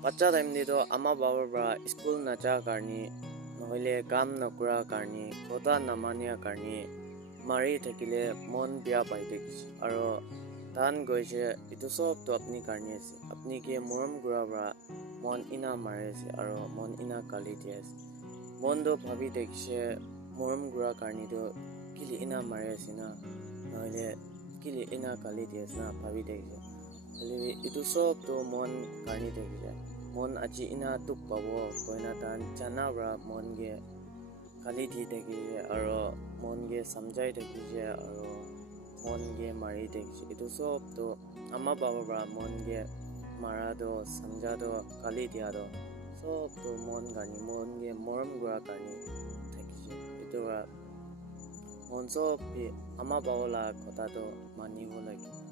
Bacha time to ama baba bra school na ja karni নহলে কাম নকৰা karni কথা নামানিয়া karni মাৰি থাকিলে মন বেয়া পাই দেখিছে আৰু টান গৈছে ইটো সব তো আপনি karni আছে আপনি কি মৰম কৰা বৰা মন ইনা মাৰি আছে আৰু মন ইনা কালি দি আছে মন তো ভাবি দেখিছে মৰম কৰা karni তো কিলি ইনা মাৰি আছে না নহলে কিলি ইনা কালি দি আছে না ভাবি দেখিছে itu sob to mon karni dekhe mon aji ina tuk pawo koina tan chana bra mon ge kali thi dekhe aro mon ge samjai dekhe aro mon ge mari dekhe itu sob to ama baba bra mon ge mara do samja do kali dia do sob to mon karni mon ge moram gura karni dekhe itu ra mon sob ama baba la kotha to mani ho lagi